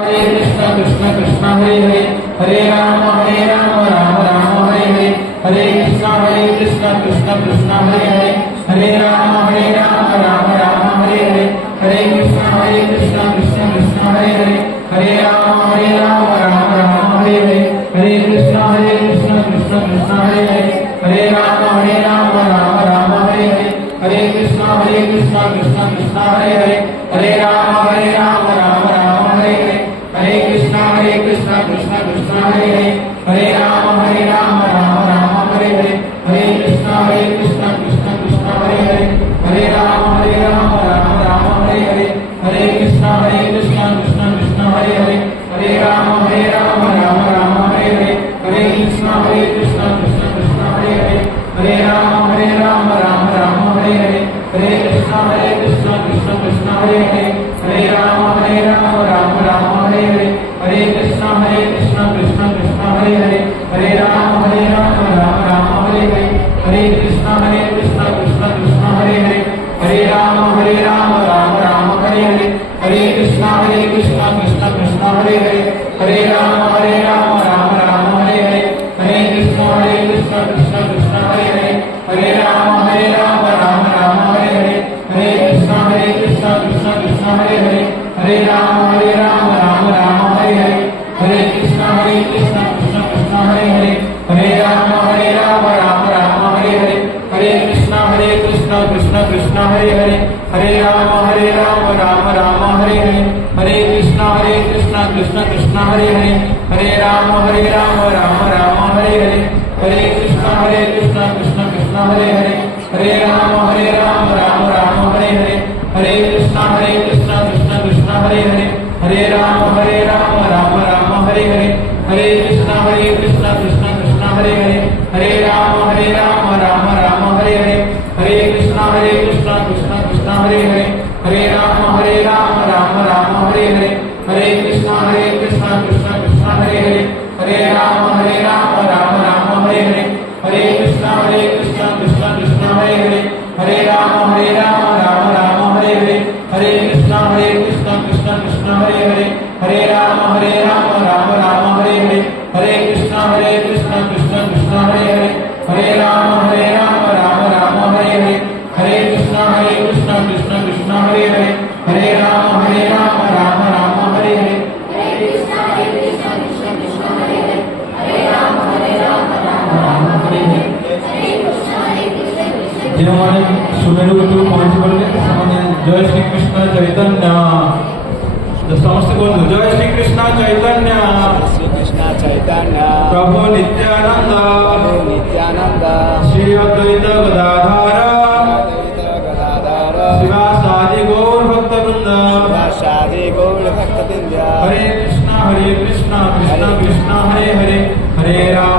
हरे कृष्ण कृष्ण कृष्ण हरे हरे हरे राम राम राम हरे हरे हरे कृष्ण कृष्ण कृष्ण हरे हरे हरे राम राम राम हरे हरे हरे कृष्ण कृष्ण कृष्ण हरे हरे हरे राम राम हरे हरे हरे कृष्ण कृष्ण कृष्ण हरे हरे हरे राम राम हरे हरे हरे कृष्ण कृष्ण कृष्ण हरे हरे हरे राम राम हरे हरे हरे कृष्ण कृष्ण कृष्ण हरे हरे हरे राम राम हरे हरे हरे कृष्ण कृष्ण कृष्ण हरे हरे हरे राम राम हरे हरे हरे कृष्ण कृष्ण कृष्ण हरे हरे हरे राम राम हरे हरे हरे कृष्ण कृष्ण कृष्ण हरे हरे हरे राम राम हरे हरे हरे कृष्ण कृष्ण कृष्ण हरे हरे हरे राम राम हरे हरे हरे कृष्ण कृष्ण कृष्ण हरे हरे हरे राम राम हरे हरे हरे कृष्ण कृष्ण कृष्ण हरे हरे हरे राम राम हरे हरे हरे कृष्ण कृष्ण कृष्ण हरे हरे हरे राम राम हरे हरे हरे कृष्ण कृष्ण कृष्ण हरे हरे हरे राम राम हरे हरे हरे कृष्ण कृष्ण कृष्ण हरे हरे हरे राम राम हरे हरे हरे कृष्ण कृष्ण कृष्ण हरे हरे हरे राम राम हरे हरे हरे कृष्ण कृष्ण कृष्ण हरे हरे हरे राम राम हरे हरे हरे कृष्ण कृष्ण कृष्ण हरे हरे हरे राम राम हरे हरे हरे कृष्ण कृष्ण कृष्ण हरे हरे हरे राम राम हरे हरे हरे कृष्ण कृष्ण कृष्ण हरे हरे हरे राम राम हरे हरे हरे कृष्ण कृष्ण कृष्ण हरे हरे हरे राम राम हरे हरे हरे कृष्ण कृष्ण कृष्ण हरे हरे हरे राम राम हरे हरे हरे कृष्ण कृष्ण कृष्ण हरे हरे हरे राम राम हरे हरे हरे कृष्ण कृष्ण कृष्ण हरे हरे हरे राम राम हरे हरे हरे कृष्ण कृष्ण कृष्ण हरे हरे हरे राम राम हरे हरे हरे कृष्ण कृष्ण कृष्ण हरे हरे हरे राम राम हरे हरे हरे कृष्ण कृष्ण कृष्ण हरे हरे हरे राम राम हरे हरे हमारे सुमेरु को कौन से बोले जय श्री कृष्ण चैतन्य समस्त बोल दो जय श्री कृष्ण चैतन्य प्रभु नित्यानंद श्री अद्वैत गदाधर शिवासादि गौर भक्तवृंद हरे कृष्ण कृष्ण कृष्ण हरे हरे हरे राम